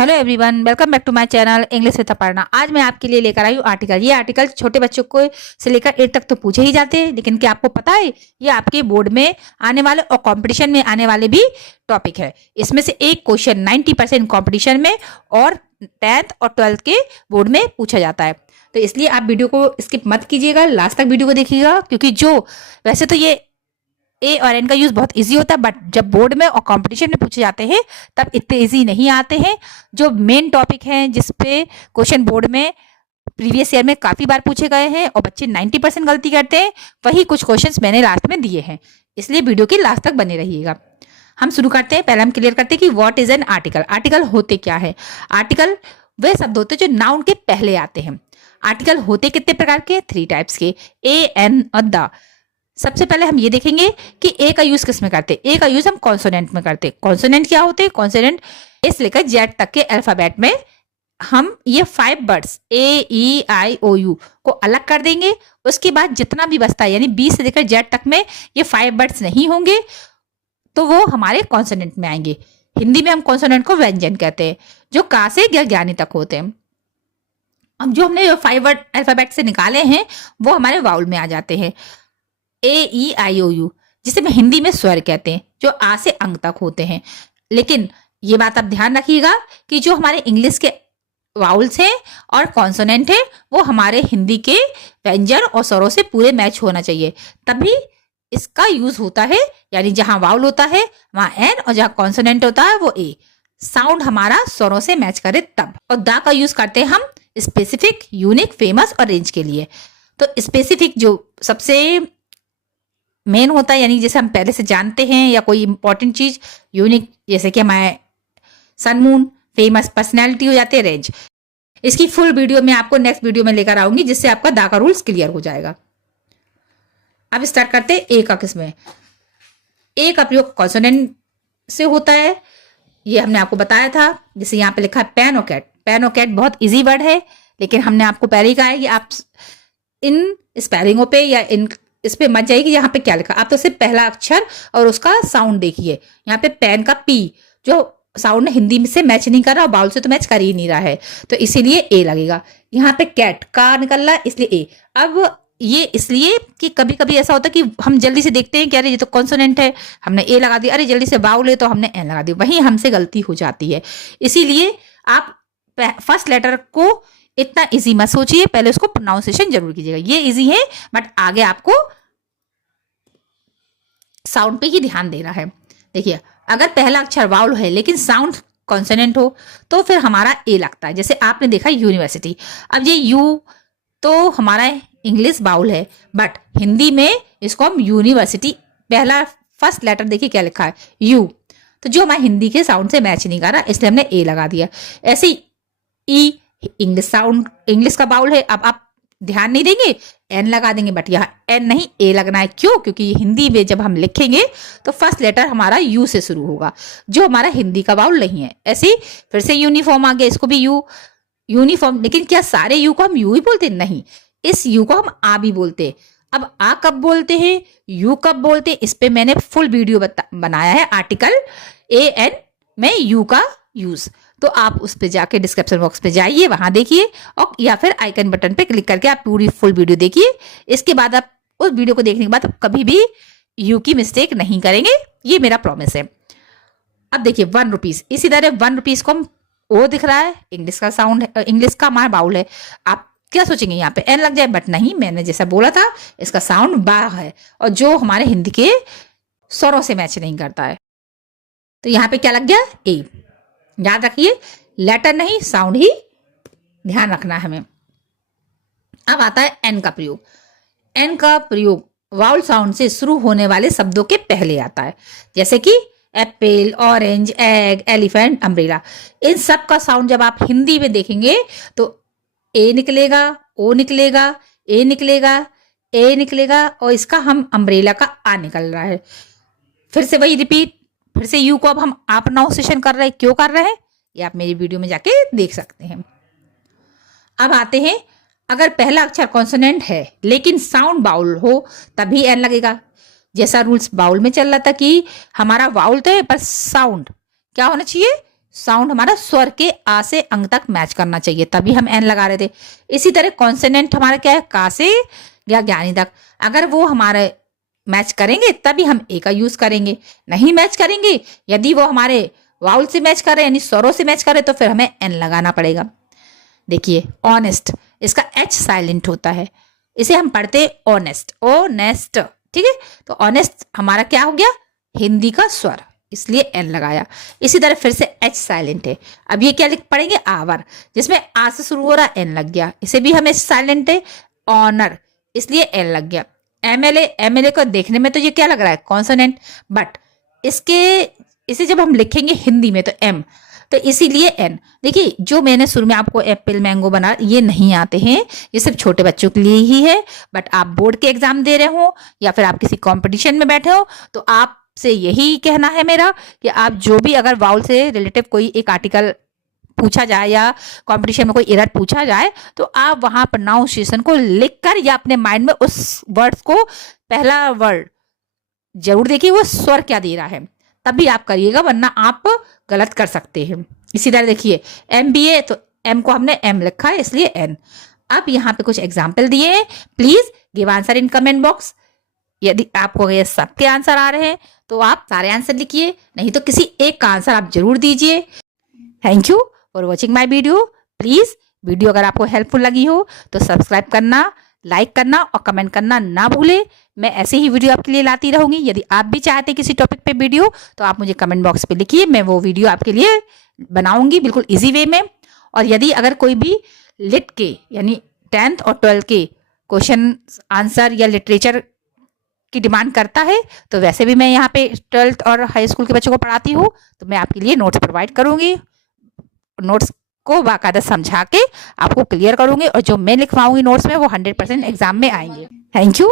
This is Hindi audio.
Hello everyone, welcome back to my channel English with Aparna. आज मैं आपके लिए लेकर आई हूँ आर्टिकल। ये आर्टिकल छोटे बच्चों को से लेकर 8 तक तो पूछे ही जाते हैं, लेकिन क्या आपको पता है ये आपके बोर्ड में आने वाले और कंपटीशन में आने वाले भी टॉपिक है। इसमें से एक क्वेश्चन 90% कॉम्पिटिशन में और 10th और 12th के बोर्ड में पूछा जाता है। तो इसलिए आप वीडियो को स्किप मत कीजिएगा, लास्ट तक वीडियो को देखिएगा, क्योंकि जो वैसे तो ये ए और एन का यूज बहुत इजी होता है, बट जब बोर्ड में और कंपटीशन में पूछे जाते हैं तब इतने इजी नहीं आते हैं। जो मेन टॉपिक हैं जिसपे क्वेश्चन बोर्ड में प्रीवियस ईयर में काफी बार पूछे गए हैं और बच्चे 90% गलती करते हैं, वही कुछ क्वेश्चंस मैंने लास्ट में दिए हैं। इसलिए वीडियो के लास्ट तक बने रहिएगा। हम शुरू करते हैं। पहले हम क्लियर करते हैं कि what is an article. Article होते क्या है? आर्टिकल वे शब्द होते हैं जो नाउन के पहले आते हैं। आर्टिकल होते कितने प्रकार के? 3 टाइप्स के, ए, एन और द। सबसे पहले हम ये देखेंगे कि ए का यूज किस में करते हैं। ए का यूज हम कॉन्सोनेंट में करते हैं। कॉन्सोनेंट क्या होते हैं? कॉन्सोनेंट ए से लेकर जेड तक के अल्फाबेट में हम ये 5 words A, E, I, O, you को अलग कर देंगे। उसके बाद जितना भी बचता है, यानी बी से लेकर जेड तक में ये 5 वर्ड्स नहीं होंगे, तो वो हमारे कॉन्सोनेंट में आएंगे। हिंदी में हम कॉन्सोनेंट को व्यंजन कहते हैं, जो का से ज्ञानी तक होते हैं। अब जो हमने 5 वर्ड अल्फाबेट से निकाले हैं वो हमारे वाउल में आ जाते हैं। ए, ई, आई, ओ, यू, जिसे मैं हिंदी में स्वर कहते हैं, जो आ से अंग तक होते हैं। लेकिन ये बात आप ध्यान रखिएगा कि जो हमारे इंग्लिश के वाउल्स हैं और कॉन्सोनेंट है वो हमारे हिंदी के व्यंजन और स्वरों से पूरे मैच होना चाहिए, तभी इसका यूज होता है। यानी जहां वाउल होता है वहां एन और जहां कॉन्सोनेंट होता है वो ए। साउंड हमारा स्वरों से मैच करे तब। और द का यूज करते हैं हम स्पेसिफिक, यूनिक, फेमस और रेंज के लिए। तो स्पेसिफिक जो सबसे मेन होता है, यानी जैसे हम पहले से जानते हैं, या कोई इंपॉर्टेंट चीज। यूनिक जैसे कि हमारे सन मून, फेमस पर्सनैलिटी हो जाते हैं। रेंज, इसकी फुल वीडियो मैं आपको नेक्स्ट वीडियो में लेकर आऊंगी, जिससे आपका दा का रूल्स क्लियर हो जाएगा। अब स्टार्ट करते हैं ए का। किसमें? ए का प्रयोग कॉन्सोनेंट से होता है, ये हमने आपको बताया था। जैसे यहाँ पे लिखा है पेन और कैट। पेन और कैट बहुत इजी वर्ड है, लेकिन हमने आपको पहले ही कहा है कि आप इन स्पेलिंगों पे या इन इस पे मत जाइए कि यहाँ पे क्या लिखा। आप तो सिर्फ पहला अक्षर और उसका साउंड देखिए। यहाँ पे पेन का पी जो साउंड हिंदी में से मैच नहीं कर रहा और बाउल से तो मैच कर ही नहीं रहा है, तो इसीलिए ए लगेगा। यहाँ पे कैट का निकल रहा है, इसलिए ए। अब ये इसलिए कि कभी कभी ऐसा होता है कि हम जल्दी से देखते हैं कि अरे ये तो कॉन्सोनेंट है, हमने ए लगा दिया। अरे जल्दी से बाउल है तो हमने एन लगा दिया। वहीं हमसे गलती हो जाती है। इसीलिए आप फर्स्ट लेटर को इतना इजी मत सोचिए, पहले उसको प्रोनाउंसिएशन जरूर कीजिएगा। ये इजी है, बट आगे आपको साउंड पे ही ध्यान देना है। देखिए, अगर पहला अक्षर वाउल है लेकिन साउंड कॉन्सोनेंट हो तो फिर हमारा ए लगता है। जैसे आपने देखा यूनिवर्सिटी। अब ये यू तो हमारा इंग्लिश वाउल है, बट हिंदी में इसको हम यूनिवर्सिटी, पहला फर्स्ट लेटर देखिए क्या लिखा है, यू, तो जो हमारे हिंदी के साउंड से मैच नहीं कर रहा, इसलिए हमने ए लगा दिया। ऐसे ई इंग्लिश साउंड, इंग्लिश का बाउल है, अब आप ध्यान नहीं देंगे, एन लगा देंगे, बट यहाँ एन नहीं ए लगना है। क्यों? क्योंकि हिंदी में जब हम लिखेंगे तो फर्स्ट लेटर हमारा यू से शुरू होगा, जो हमारा हिंदी का बाउल नहीं है। ऐसे फिर से यूनिफॉर्म आ गया, इसको भी यू, यूनिफॉर्म। लेकिन क्या सारे यू को हम यू ही बोलते? नहीं, इस यू को हम आ भी बोलते। अब आ कब बोलते हैं, यू कब बोलते हैं, इस पे मैंने फुल वीडियो बनाया है। आर्टिकल ए एन में यू का यूज, तो आप उस पे जाके डिस्क्रिप्शन बॉक्स पे जाइए, वहां देखिए, और या फिर आइकन बटन पे क्लिक करके आप पूरी फुल वीडियो देखिए। इसके बाद आप उस वीडियो को देखने के बाद आप कभी भी यू की मिस्टेक नहीं करेंगे, ये मेरा प्रॉमिस है। अब देखिए 1 रुपीज, इसी तरह 1 रुपीज को हम ओ दिख रहा है, इंग्लिश का साउंड है, इंग्लिश का हमारा बाउल है। आप क्या सोचेंगे यहाँ पे एन लग जाए, बट नहीं, मैंने जैसा बोला था इसका साउंड बा है, और जो हमारे हिंदी के स्वरों से मैच नहीं करता है। तो यहाँ पे क्या लग गया? ए। याद रखिए, लेटर नहीं साउंड ही ध्यान रखना है हमें। अब आता है एन का प्रयोग। एन का प्रयोग वाउल साउंड से शुरू होने वाले शब्दों के पहले आता है, जैसे कि apple, orange, egg, elephant, umbrella. इन सब का साउंड जब आप हिंदी में देखेंगे तो ए निकलेगा, ओ निकलेगा, ए निकलेगा, ए निकलेगा, और इसका हम अम्ब्रेला का आ निकल रहा है। फिर से वही रिपीट, फिर से यू को अब हम आप प्रोनाउंसिएशन कर रहे हैं। क्यों कर रहे हैं ये आप मेरी वीडियो में जाके देख सकते हैं। अब आते हैं, अगर पहला अक्षर कॉन्सोनेंट है लेकिन साउंड बाउल हो तभी एन लगेगा। जैसा रूल्स बाउल में चल रहा था कि हमारा वाउल तो है पर साउंड क्या होना चाहिए, साउंड हमारा स्वर के आ से अंग तक मैच करना चाहिए, तभी हम एन लगा रहे थे। इसी तरह कॉन्सोनेंट हमारा क्या है, का से या ज्ञानी तक, अगर वो हमारे मैच करेंगे तभी हम ए का यूज करेंगे, नहीं मैच करेंगे, यदि वो हमारे वाउल से मैच कर रहे यानी स्वरों से मैच कर रहे तो फिर हमें एन लगाना पड़ेगा। देखिए ऑनेस्ट, इसका एच साइलेंट होता है, इसे हम पढ़ते ऑनेस्ट, ऑनेस्ट, ठीक है। तो ऑनेस्ट हमारा क्या हो गया, हिंदी का स्वर, इसलिए एन लगाया। इसी तरह फिर से एच साइलेंट है। अब ये क्या लिख पढ़ेंगे, आवर, जिसमें आ से शुरू हो रहा एन लग गया, इसे भी हमें साइलेंट है। ऑनर, इसलिए एन लग गया। एमएलए, एमएलए को देखने में तो ये क्या लग रहा है, कॉन्सोनेंट, बट इसे जब हम लिखेंगे हिंदी में तो एम, तो इसीलिए एन। देखिए जो मैंने शुरू में आपको एप्पल मैंगो बना, ये नहीं आते हैं, ये सिर्फ छोटे बच्चों के लिए ही है। बट आप बोर्ड के एग्जाम दे रहे हो या फिर आप किसी कंपटीशन में बैठे हो तो आपसे यही कहना है मेरा कि आप जो भी अगर वाउल से रिलेटिव कोई एक आर्टिकल पूछा जाए या कंपटीशन में कोई एरर पूछा जाए तो आप वहां प्रोनाउंसिएशन को लिखकर या अपने माइंड में उस वर्ड्स को, पहला वर्ड जरूर देखिए वो स्वर क्या दे रहा है, तभी आप करिएगा, वरना आप गलत कर सकते हैं। इसी तरह देखिए MBA, तो एम को हमने एम लिखा है इसलिए एन। अब यहाँ पे कुछ एग्जाम्पल दिए हैं, please give answer in comment box. यदि आपको ये सबके आंसर आ रहे हैं तो आप सारे आंसर लिखिए, नहीं तो किसी एक का आंसर आप जरूर दीजिए। Thank you for watching my video. Please video अगर आपको हेल्पफुल लगी हो तो सब्सक्राइब करना, लाइक करना और कमेंट करना ना भूले। मैं ऐसे ही वीडियो आपके लिए लाती रहूंगी। यदि आप भी चाहते किसी टॉपिक पे वीडियो तो आप मुझे कमेंट बॉक्स पे लिखिए, मैं वो वीडियो आपके लिए बनाऊंगी बिल्कुल इजी वे में। और यदि अगर कोई भी लिट के यानी 10th और 12th के क्वेश्चन आंसर या लिटरेचर की डिमांड करता है तो वैसे भी मैं यहाँ पे 12th और हाई स्कूल के बच्चों को पढ़ाती हूँ, तो मैं आपके लिए नोट्स प्रोवाइड करूंगी। नोट्स को बाकायदा समझा के आपको क्लियर करूंगी और जो मैं लिखवाऊंगी नोट्स में वो 100% एग्जाम में आएंगे। Thank you.